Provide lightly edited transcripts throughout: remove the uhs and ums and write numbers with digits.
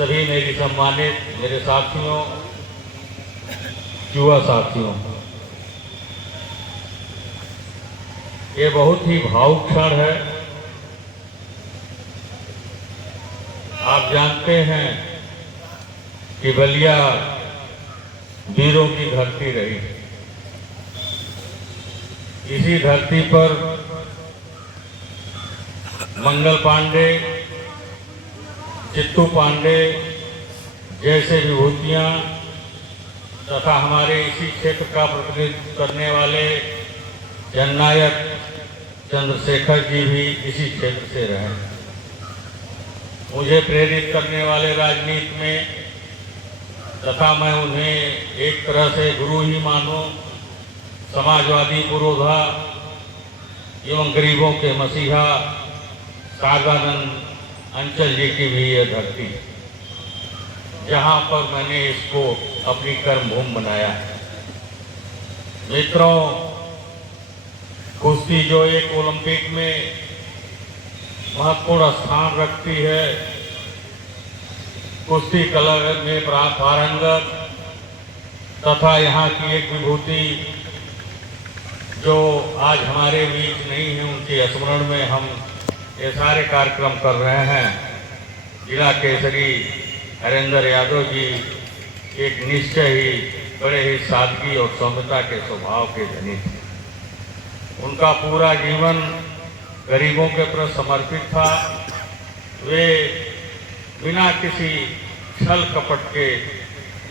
सभी मेरी सम्मानित मेरे साथियों, युवा साथियों, ये बहुत ही भावुक क्षण है। आप जानते हैं कि बलिया वीरों की धरती रही। इसी धरती पर मंगल पांडे, चित्तू पांडे जैसे विभूतियां तथा हमारे इसी क्षेत्र का प्रतिनिधित्व करने वाले जननायक चंद्रशेखर जी भी इसी क्षेत्र से रहे। मुझे प्रेरित करने वाले राजनीति में तथा मैं उन्हें एक तरह से गुरु ही मानूं, समाजवादी पुरोधा एवं गरीबों के मसीहा सागानंद अंचल जी की भी यह धरती, जहां पर मैंने इसको अपनी कर्मभूमि बनाया है। मित्रों, कुश्ती जो एक ओलंपिक में महत्वपूर्ण स्थान रखती है, कुश्ती कला में पारंगत तथा यहाँ की एक विभूति जो आज हमारे बीच नहीं है, उनके स्मरण में हम ये सारे कार्यक्रम कर रहे हैं। जिला केसरी हरेंद्र यादव जी एक निश्चय ही बड़े ही सादगी और सौम्यता के स्वभाव के धनी थे। उनका पूरा जीवन गरीबों के प्रति समर्पित था। वे बिना किसी छल कपट के,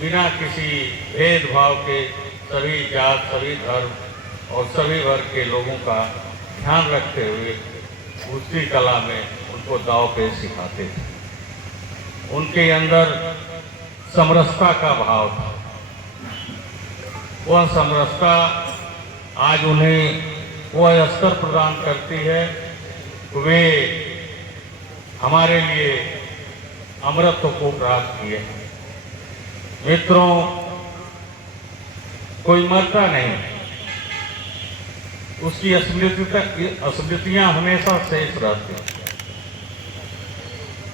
बिना किसी भेदभाव के सभी जात, सभी धर्म और सभी वर्ग के लोगों का ध्यान रखते हुए कुश्ती कला में उनको दांव पेच सिखाते थे। उनके अंदर समरसता का भाव था। वह समरसता आज उन्हें वह स्तर प्रदान करती है, वे हमारे लिए अमरत्व को प्राप्त किए। मित्रों, कोई मरता नहीं, उसकी स्मृतियां हमेशा शेष रहती हैं।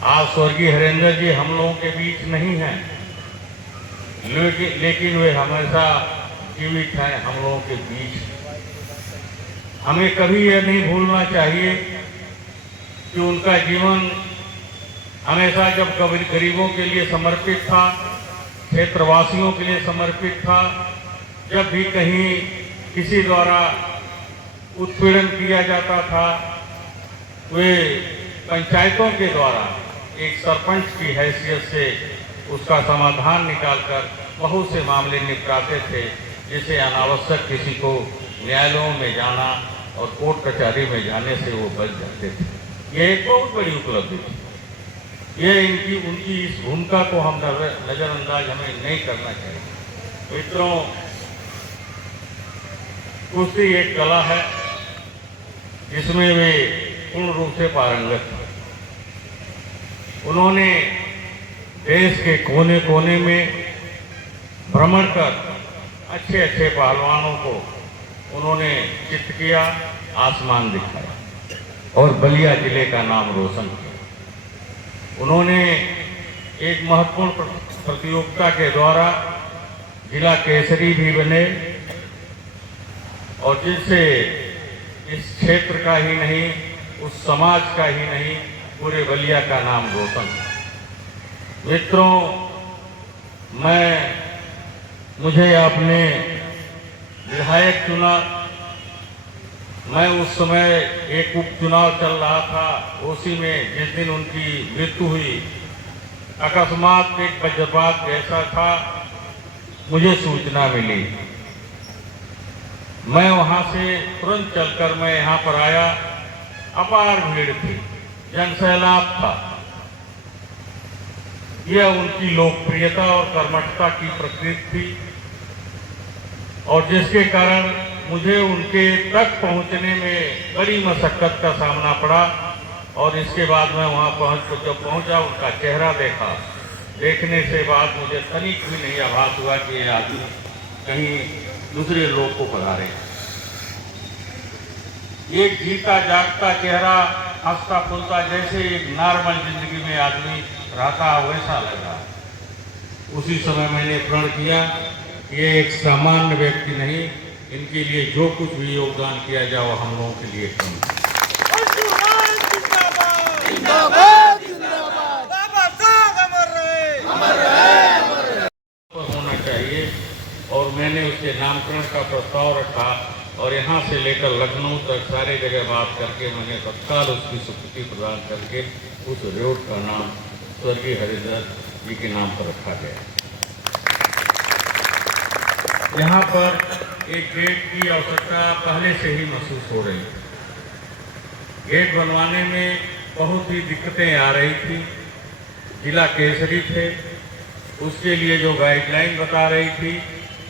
आज स्वर्गीय हरेंद्र जी हम लोगों के बीच नहीं हैं, लेकिन वे हमेशा जीवित हैं हम लोगों के बीच। हमें कभी यह नहीं भूलना चाहिए कि उनका जीवन हमेशा जब गरीबों के लिए समर्पित था, क्षेत्रवासियों के लिए समर्पित था, जब भी कहीं किसी द्वारा उत्पीड़न किया जाता था, वे पंचायतों के द्वारा एक सरपंच की हैसियत से उसका समाधान निकालकर बहुत से मामले निपटाते थे, जिसे अनावश्यक किसी को न्यायालयों में जाना और कोर्ट कचहरी में जाने से वो बच जाते थे। ये एक बहुत बड़ी उपलब्धि थी। ये उनकी इस भूमिका को हम नज़रअंदाज हमें नहीं करना चाहिए। मित्रों, कुश्ती एक कला है जिसमें वे पूर्ण रूप से पारंगत थे। उन्होंने देश के कोने कोने में भ्रमण कर अच्छे अच्छे पहलवानों को उन्होंने चित किया, आसमान दिखाया और बलिया जिले का नाम रोशन किया। उन्होंने एक महत्वपूर्ण प्रतियोगिता के द्वारा जिला केसरी भी बने और जिससे इस क्षेत्र का ही नहीं, उस समाज का ही नहीं, पूरे बलिया का नाम रोशन। मित्रों, मुझे आपने विधायक चुना। मैं उस समय एक उपचुनाव चल रहा था, उसी में जिस दिन उनकी मृत्यु हुई, अकस्मात एक वज्रपात जैसा था, मुझे सूचना मिली। मैं वहां से तुरंत चलकर मैं यहाँ पर आया। अपार भीड़ थी, जनसैलाब था। यह उनकी लोकप्रियता और कर्मठता की प्रकृति थी और जिसके कारण मुझे उनके तक पहुंचने में बड़ी मशक्कत का सामना पड़ा। और इसके बाद मैं वहां जब पहुंचा, उनका चेहरा देखा। देखने से बाद मुझे तनिक भी नहीं आभास हुआ कि ये आदमी कहीं दूसरे लोग को पधारे। एक जीता जागता चेहरा, हंसता फुलता, जैसे एक नॉर्मल जिंदगी में आदमी रहा था वैसा लगा। उसी समय मैंने प्रण किया ये एक सामान्य व्यक्ति नहीं, इनके लिए जो कुछ भी योगदान किया जाए वो हम लोगों के लिए कम है। होना चाहिए और मैंने उसके नामकरण का प्रस्ताव रखा और यहाँ से लेकर लखनऊ तक सारे जगह बात करके मैंने तत्काल उसकी स्वीकृति प्रदान करके उस रोड का नाम स्वर्गीय हरिधर जी के नाम पर रखा गया। यहाँ पर एक गेट की आवश्यकता पहले से ही महसूस हो रही थी। गेट बनवाने में बहुत ही दिक्कतें आ रही थी। जिला केसरी थे, उसके लिए जो गाइडलाइन बता रही थी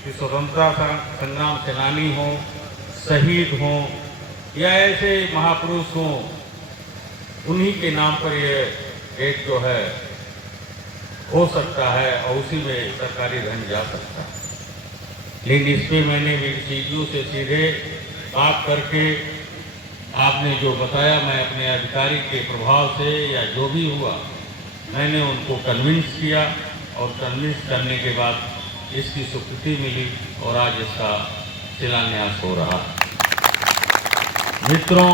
कि स्वतंत्रता संग्राम सेनानी हो, शहीद हों या ऐसे महापुरुष हों, उन्हीं के नाम पर ये गेट जो है हो सकता है और उसी में सरकारी धन जा सकता है। लेकिन इस पर मैंने सीडीओ से सीधे बात करके आपने जो बताया, मैं अपने अधिकारी के प्रभाव से या जो भी हुआ मैंने उनको कन्विंस किया और कन्विंस करने के बाद इसकी स्वीकृति मिली और आज इसका शिलान्यास हो रहा। मित्रों,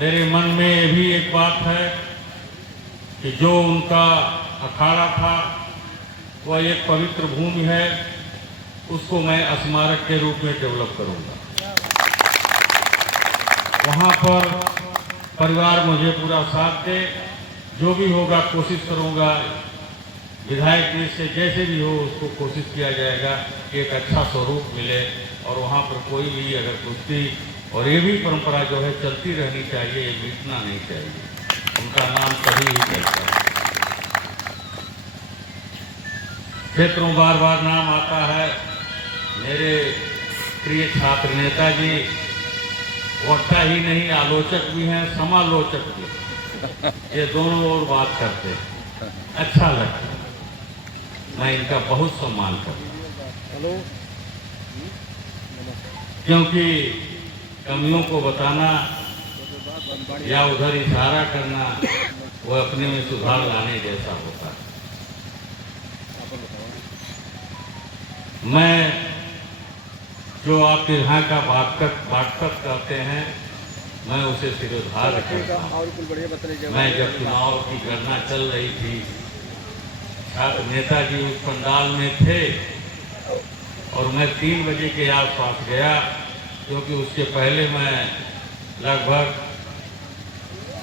मेरे मन में भी एक बात है कि जो उनका अखाड़ा था वह एक पवित्र भूमि है, उसको मैं स्मारक के रूप में डेवलप करूंगा। वहाँ पर परिवार मुझे पूरा साथ दे, जो भी होगा कोशिश करूंगा, विधायक जी से जैसे भी हो उसको कोशिश किया जाएगा कि एक अच्छा स्वरूप मिले और वहाँ पर कोई भी अगर कुश्ती और ये भी परंपरा जो है चलती रहनी चाहिए, ये मिटना नहीं चाहिए। उनका नाम कभी ही चलता है। क्षेत्रों बार बार नाम आता है। मेरे प्रिय छात्र नेता जी वक्ता ही नहीं, आलोचक भी हैं, समालोचक भी। ये दोनों और बात करते हैं, अच्छा लगता है। मैं इनका बहुत सम्मान करता हूँ, क्योंकि कमियों को बताना या उधर इशारा करना वो अपने में सुधार लाने जैसा होता है। मैं जो आपके यहाँ का बागपत कहते हैं, मैं उसे सिरोधार्य करता हूँ। मैं जब चुनाव की गणना चल रही थी, छात्र नेताजी उस पंडाल में थे और मैं 3 बजे के आसपास गया, क्योंकि उसके पहले मैं लगभग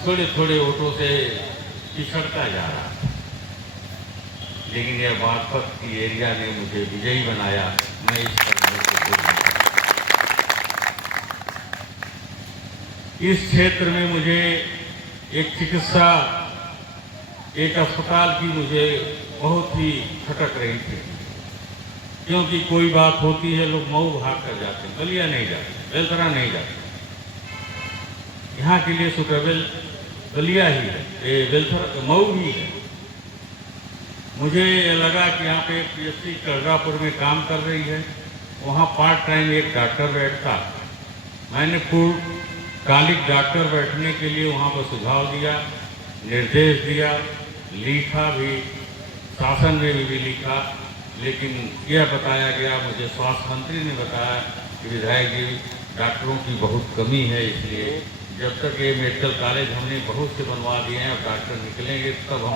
थोड़े थोड़े ऑटो से पिछड़ता जा रहा था। लेकिन यह बागपत की एरिया ने मुझे विजयी बनाया। मैं इस तरह से इस क्षेत्र में मुझे एक चिकित्सा, एक अस्पताल की मुझे बहुत ही खटक रही थी, क्योंकि कोई बात होती है लोग मऊ भाग कर जाते हैं, बलिया नहीं जाते, बेलतरा नहीं जाते। यहाँ के लिए सुटेबल बलिया ही है, ये बेलतरा मऊ ही है। मुझे लगा कि यहाँ पे पीएचसी कलरापुर में काम कर रही है, वहाँ पार्ट टाइम एक डॉक्टर बैठता। मैंने पूर्णकालिक डॉक्टर बैठने के लिए वहाँ पर सुझाव दिया, निर्देश दिया, लिखा भी, शासन में भी लिखा। लेकिन यह बताया गया, मुझे स्वास्थ्य मंत्री ने बताया कि विधायक जी डॉक्टरों की बहुत कमी है, इसलिए जब तक ये मेडिकल कॉलेज हमने बहुत से बनवा दिए हैं और डॉक्टर निकलेंगे तब हम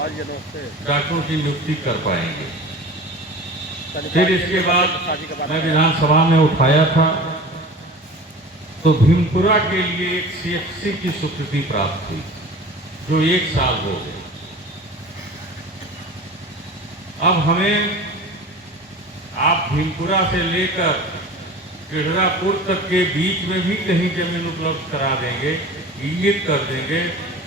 डॉक्टरों की नियुक्ति कर पाएंगे। फिर इसके बाद मैं विधानसभा में उठाया था तो भीमपुरा के लिए एक CHC की स्वीकृति प्राप्त हुई, जो 1 साल हो गए। अब हमें आप भीमपुरा से लेकर केडरापुर तक के बीच में भी कहीं जमीन उपलब्ध करा देंगे, इंगित कर देंगे,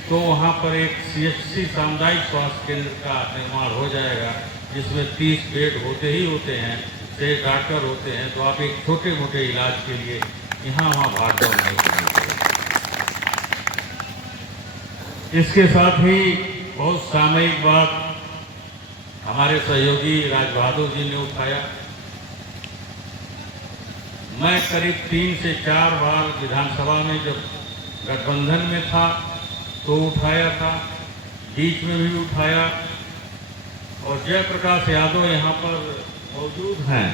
तो वहाँ पर एक CHC सामुदायिक स्वास्थ्य केंद्र का निर्माण हो जाएगा, जिसमें 30 बेड होते ही होते हैं, 6 डॉक्टर होते हैं। तो आप एक छोटे मोटे इलाज के लिए यहाँ वहाँ भागदौड़ नहीं करनी पड़ेगी। इसके साथ ही बहुत सामयिक बात हमारे सहयोगी राज बहादुर जी ने उठाया। मैं करीब 3 से 4 बार विधानसभा में जब गठबंधन में था तो उठाया था, बीच में भी उठाया, और जयप्रकाश यादव यहाँ पर मौजूद हैं।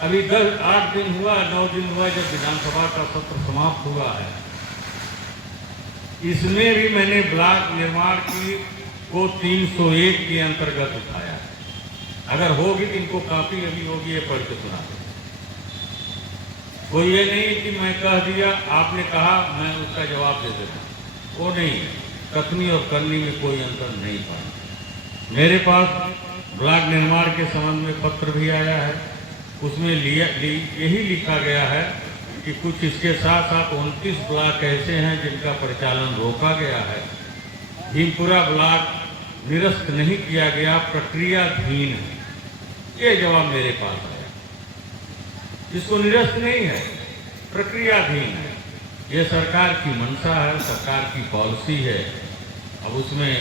अभी 8 दिन हुआ, 9 दिन हुआ जब विधानसभा का सत्र समाप्त हुआ है। इसमें भी मैंने ब्लॉक निर्माण की को 301 के अंतर्गत उठाया। अगर होगी तो इनको काफी अभी होगी, ये पढ़ के सुना दो। वो ये नहीं कि मैं कह दिया, आपने कहा मैं उसका जवाब दे देता, वो नहीं। कथनी और करनी में कोई अंतर नहीं पाया। मेरे पास ब्लॉक निर्माण के संबंध में पत्र भी आया है। उसमें यही लिखा गया है कि कुछ इसके साथ साथ 29 ब्लॉक ऐसे हैं जिनका परिचालन रोका गया है। भीमपुरा ब्लॉक निरस्त नहीं किया गया, प्रक्रियाधीन है। ये जवाब मेरे पास आया। इसको निरस्त नहीं है, प्रक्रियाधीन है। ये सरकार की मंशा है, सरकार की पॉलिसी है। अब उसमें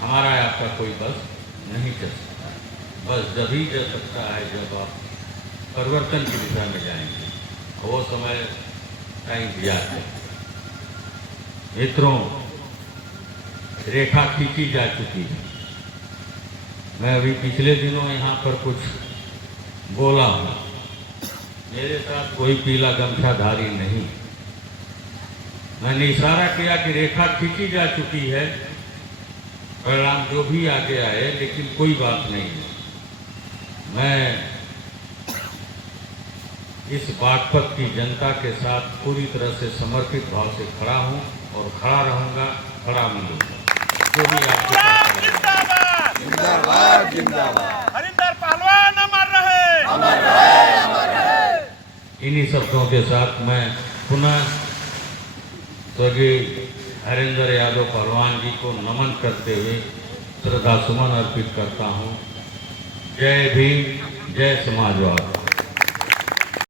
हमारा आपका कोई बस नहीं चल सकता। बस जब ही चल सकता है जब आप परिवर्तन की दिशा में जाएंगे। वो समय का इंतजार है। मित्रों, रेखा खींची जा चुकी है। मैं अभी पिछले दिनों यहाँ पर कुछ बोला हूँ। मेरे साथ कोई पीला गमछाधारी नहीं। मैंने इशारा किया कि रेखा खींची जा चुकी है, परिणाम जो भी आगे आए, लेकिन कोई बात नहीं। मैं इस बागपत की जनता के साथ पूरी तरह से समर्पित भाव से खड़ा हूं और खड़ा रहूंगा, खड़ा मिलूंगा। जो भी आपके जिंदाबाद जिंदाबाद जिंदाबाद। हरिंदर पहलवान अमर रहे, अमर रहे, अमर रहे। इन्हीं शब्दों के साथ मैं पुनः स्वर्गीय हरिंदर यादव पहलवान जी को नमन करते हुए श्रद्धा सुमन अर्पित करता हूं। जय भीम, जय समाजवाद।